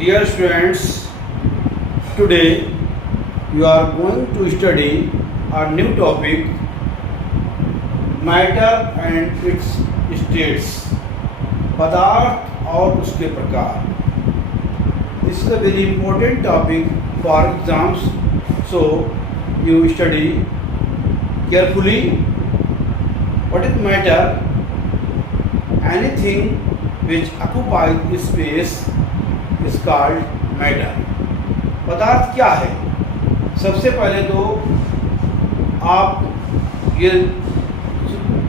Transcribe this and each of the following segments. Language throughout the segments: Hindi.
Dear students, today you are going to study a new topic, matter and its states, पदार्थ और उसके प्रकार. This is a very important topic for exams, so you study carefully. What is matter? Anything which occupies space is called matter. पदार्थ क्या है? सबसे पहले तो आप ये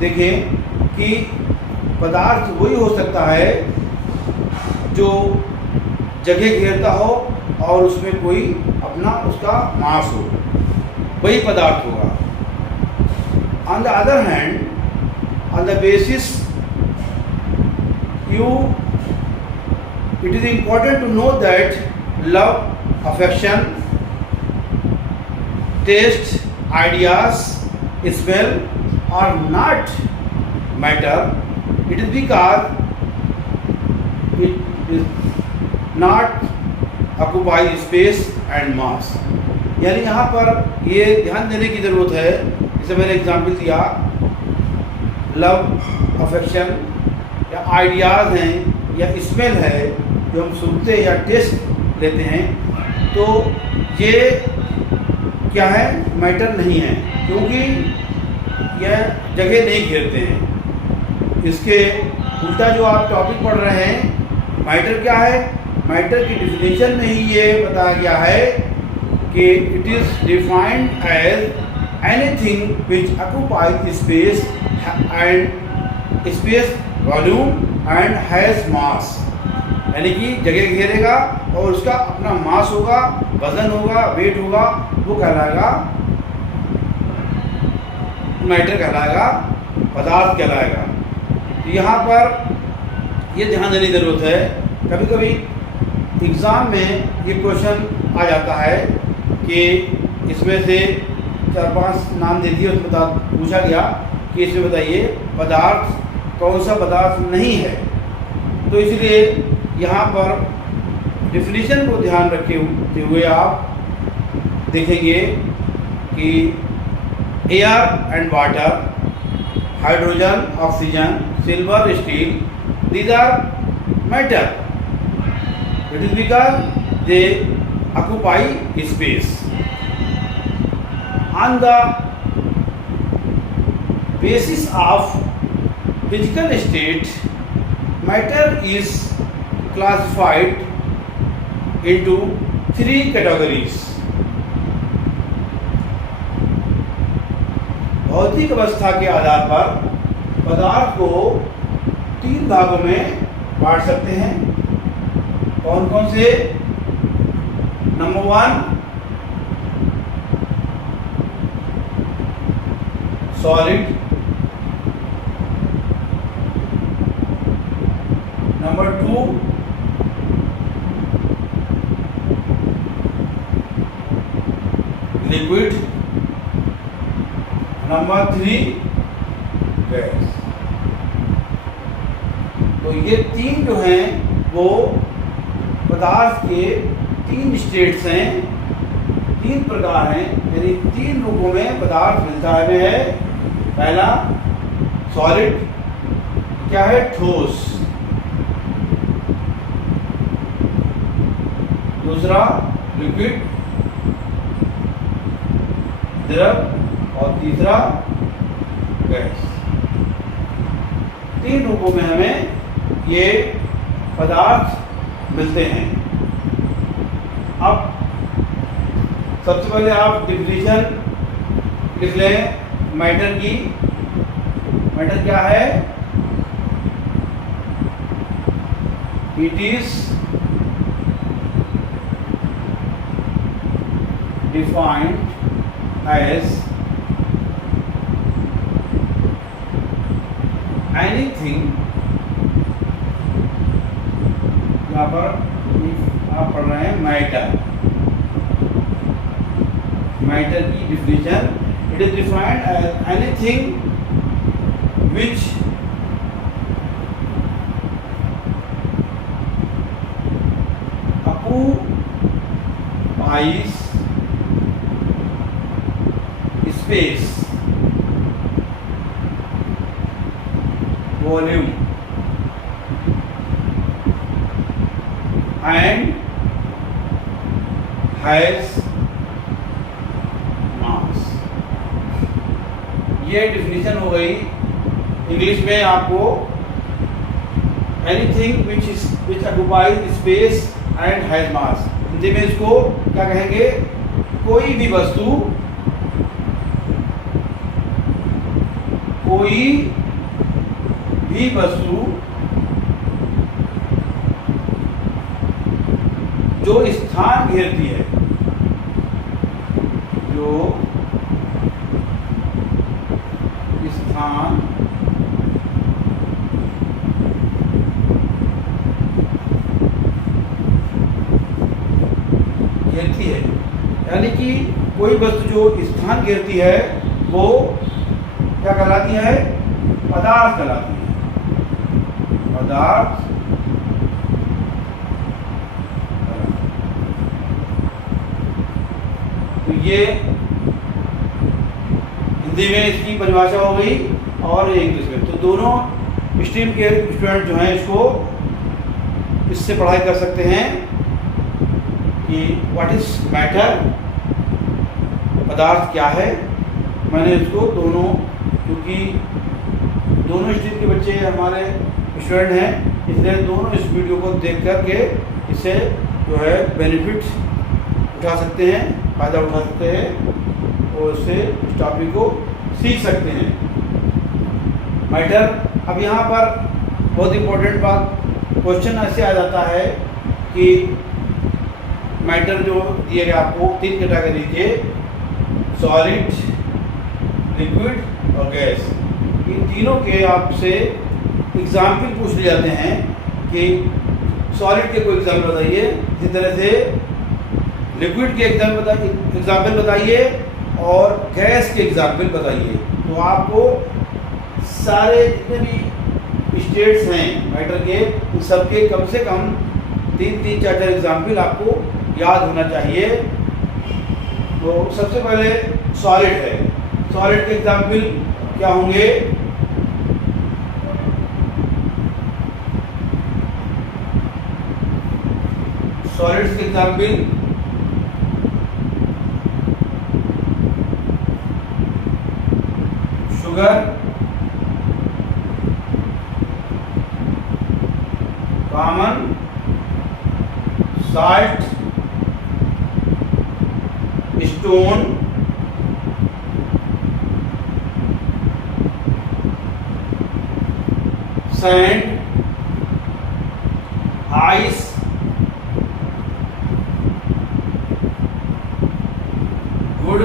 देखें कि पदार्थ वही हो सकता है जो जगह घेरता हो और उसमें कोई अपना उसका मास हो, वही पदार्थ होगा. On the other hand, on the basis it is important to know that love, affection, taste, ideas, smell are not matter. It is because it is not occupy space and mass. यानी यहाँ पर ये ध्यान देने की ज़रूरत है. जैसे मैंने एग्जाम्पल दिया, लव, अफेक्शन या आइडियाज़ हैं या स्मेल है जो हम सुनते हैं या टेस्ट लेते हैं, तो ये क्या है? मैटर नहीं है, क्योंकि यह जगह नहीं घेरते हैं. इसके उल्टा जो आप टॉपिक पढ़ रहे हैं, मैटर क्या है? मैटर की डिफिनेशन में ही ये बताया गया है कि it is defined as anything which occupies space and space volume and has mass. यानी कि जगह घेरेगा और उसका अपना मास होगा, वजन होगा, वेट होगा, वो कहलाएगा मैटर, कहलाएगा पदार्थ, कहलाएगा. तो यहाँ पर ये ध्यान देने की ज़रूरत है. कभी कभी एग्ज़ाम में ये क्वेश्चन आ जाता है कि इसमें से 4-5 नाम दे दिए, उसमें पूछा गया कि इसमें बताइए पदार्थ कौन सा पदार्थ नहीं है. तो इसलिए यहाँ पर डिफिनीशन को ध्यान रखते हुए आप देखेंगे कि air and water, hydrogen, oxygen, silver, steel, these are matter. It is because they occupy space. On the basis of physical state, matter is classified into 3 categories. भौतिक अवस्था के आधार पर पदार्थ को 3 भागों में बांट सकते हैं. कौन कौन से? Number 1 solid, number 2 liquid, number 3 gas. तो ये 3 जो हैं वो पदार्थ के 3 स्टेट्स हैं, 3 प्रकार हैं. यानी 3 रूपों में पदार्थ मिलता है. पहला सॉलिड, क्या है? ठोस. दूसरा लिक्विड, द्रव, और तीसरा गैस. 3 रूपों में हमें ये पदार्थ मिलते हैं. अब सबसे पहले आप डिफिनीशन लिख लें मैटर की. मैटर क्या है? It is defined as anything, यहाँ पर आप पढ़ रहे हैं मैटर. मैटर की definition, it is defined as anything which ice space volume and has mass. ये डिफिनीशन हो गई इंग्लिश में आपको। Anything which occupies space and has mass, Hindi में इसको क्या कहेंगे? कोई भी वस्तु जो स्थान घेरती है, जो स्थान घेरती है, यानी कि कोई वस्तु जो स्थान घेरती है वो क्या कहलाती है? पदार्थ कहलाती है। पदार्थ तो ये हिंदी में इसकी परिभाषा हो गई और इंग्लिश में। तो दोनों स्ट्रीम के स्टूडेंट जो हैं इसको इससे पढ़ाई कर सकते हैं कि व्हाट इज मैटर, पदार्थ क्या है। मैंने इसको दोनों, क्योंकि दोनों स्ट्रीम के बच्चे हमारे स्टूडेंट हैं, इसलिए दोनों इस वीडियो को देख कर के इससे जो है बेनिफिट उठा सकते हैं, फ़ायदा उठा सकते हैं और इससे इस टॉपिक को सीख सकते हैं। मैटर, अब यहाँ पर बहुत इम्पोर्टेंट बात, क्वेश्चन ऐसे आ जाता है कि मैटर जो दिए गए आपको 3 कैटेगरी के, सॉलिड, लिक्विड और गैस, इन तीनों के आपसे एग्जाम्पल पूछ लिए जाते हैं कि सॉलिड के कोई एग्जाम्पल बताइए, इसी तरह से लिक्विड के एग्जाम्पल बताइए और गैस के एग्जाम्पल बताइए। तो आपको सारे जितने भी स्टेट्स हैं मैटर के, उन सबके कम से कम 3-3, 4-4 एग्जाम्पल आपको याद होना चाहिए। तो सबसे पहले सॉलिड है। सॉलिड के एग्जाम्पल क्या होंगे? सॉलिड्स के example sugar, common salt, stone, sand, ice, would,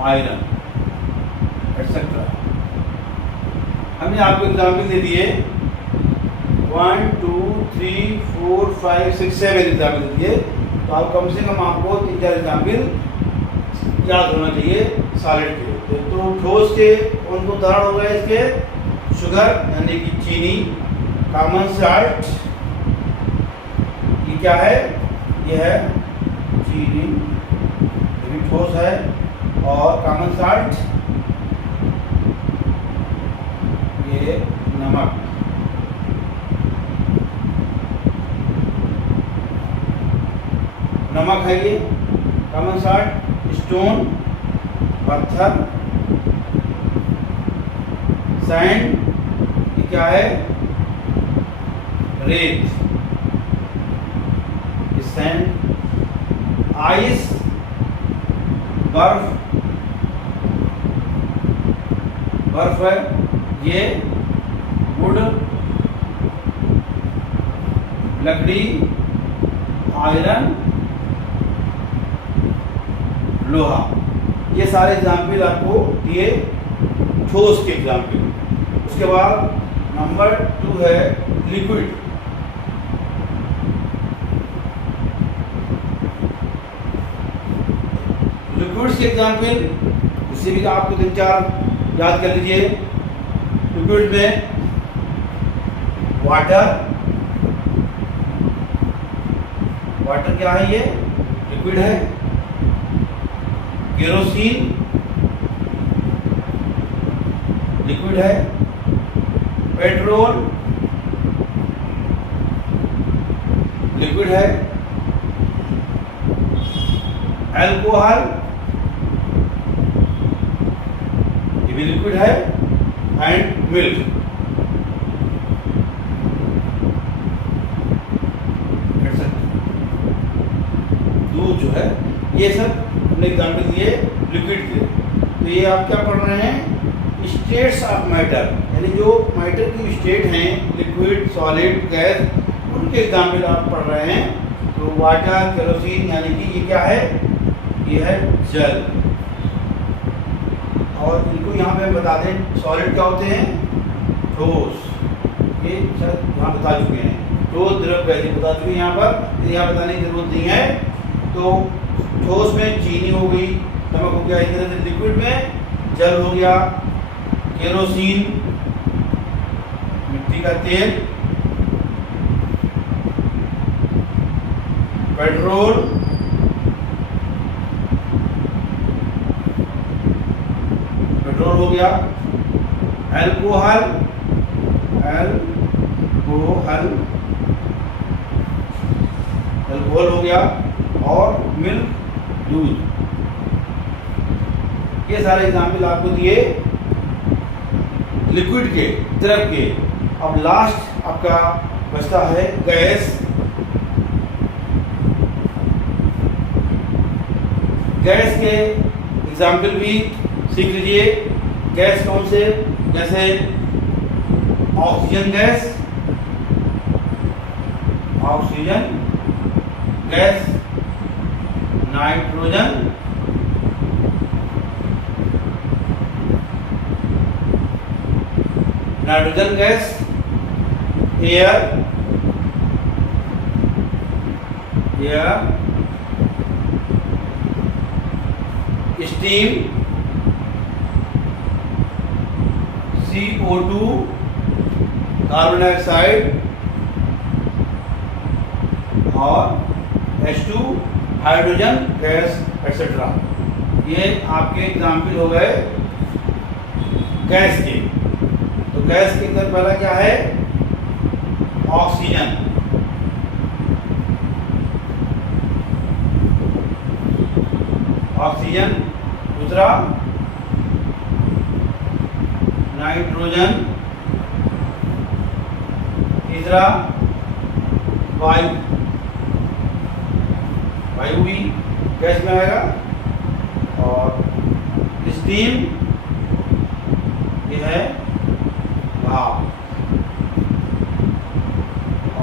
iron etcetera. हमने आपको एग्जाम्पल दे दिए 1, 2, 3, 4, 5, 6, 7 एग्जाम्पल दे दिए। तो आप कम से कम आपको 3-4 एग्जाम्पल याद होना चाहिए सॉलिड के। तो ठोस के कौन कौन उदाहरण हो गए इसके? शुगर यानी कि चीनी, कॉमन साल्ट, ये क्या है? ये है चीनी, ये भी ठोस है। और कॉमन साल्ट ये नमक। नमक है ये कॉमन साल्ट। स्टोन पत्थर, सैंड ये क्या है? रेत, सैंड। आइस बर्फ, बर्फ है ये। वुड लकड़ी, आयरन लोहा। ये सारे एग्जाम्पल आपको दिए ठोस के एग्जाम्पल। उसके बाद नंबर 2 है लिक्विड। लिक्विड्स के एग्जाम्पल उससे भी आपको 3-4 याद कर लीजिए। लिक्विड में वाटर, वाटर क्या है? ये लिक्विड है, केरोसिन लिक्विड है, पेट्रोल लिक्विड है, अल्कोहल ये भी लिक्विड है, एंड मिल्क। दूध जो है, ये सब हमने एग्जाम्पल दिए लिक्विड के। तो ये आप क्या पढ़ रहे हैं, स्टेट्स ऑफ मैटर, यानी जो मैटर की स्टेट हैं, लिक्विड, सॉलिड, गैस, उनके एग्जाम्पल आप पढ़ रहे हैं। तो वाटर, केरोसिन, यानी कि ये क्या है, ये है जल। और इनको यहाँ पे हम बता दें, सॉलिड क्या होते हैं, ठोस, ये यहाँ बता चुके हैं, ठोस, द्रव, गैस बता चुके हैं यहाँ पर, यहाँ बताने की जरूरत नहीं है। तो ठोस में चीनी हो गई, नमक हो गया, इस तरह से लिक्विड में जल हो गया, केरोसिन मिट्टी का तेल, पेट्रोल, पेट्रोल हो गया, अल्कोहल, अल्कोहल, अल्कोहल हो गया, और मिल्क, दूध। ये सारे एग्जाम्पल आपको दिए लिक्विड के, द्रव के। अब लास्ट आपका बचता है गैस। गैस के एग्जाम्पल भी सीख लीजिए। गैस कौन से, जैसे oxygen gas, oxygen gas, nitrogen, nitrogen gas, air, air, steam, CO2, carbon dioxide, और H2, हाइड्रोजन गैस, एक्सेट्रा। ये आपके एग्जाम्पल हो गए गैस के। तो गैस के अंदर पहला क्या है, ऑक्सीजन, ऑक्सीजन, दूसरा नाइट्रोजन, तीसरा वायु, वायु भी गैस में आएगा, और स्टीम ये है भाप,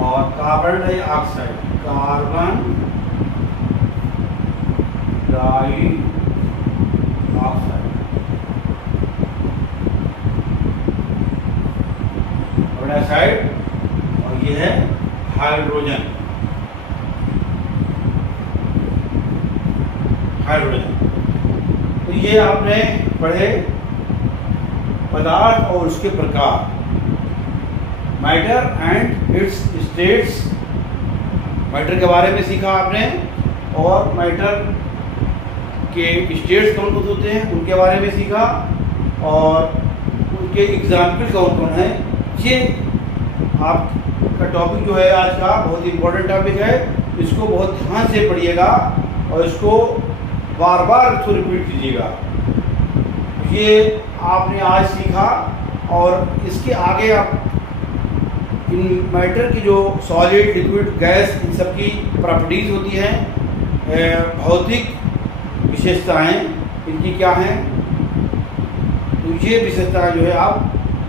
और carbon dioxide, carbon dioxide, carbon dioxide, और ये है हाइड्रोजन, हाइड्रोजन। तो ये आपने पढ़े पदार्थ और उसके प्रकार, matter and it's states. Matter के बारे में सीखा आपने, और मैटर के स्टेट्स कौन कौन होते हैं उनके बारे में सीखा, और उनके एग्जाम्पल कौन कौन है। ये आपका टॉपिक जो है आज का बहुत इम्पोर्टेंट टॉपिक है। इसको बहुत ध्यान से पढ़िएगा और इसको बार बार इसको रिपीट कीजिएगा। ये आपने आज सीखा, और इसके आगे आप इन मैटर की जो सॉलिड, लिक्विड, गैस, इन सब की प्रॉपर्टीज़ होती हैं, भौतिक विशेषताएं इनकी क्या हैं, तो ये विशेषताएं जो है आप,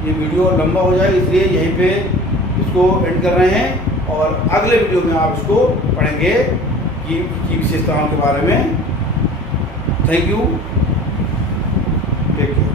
ये वीडियो लंबा हो जाए इसलिए यहीं पे इसको एंड कर रहे हैं, और अगले वीडियो में आप इसको पढ़ेंगे कि विशेषताओं के बारे में। Thank you, take care.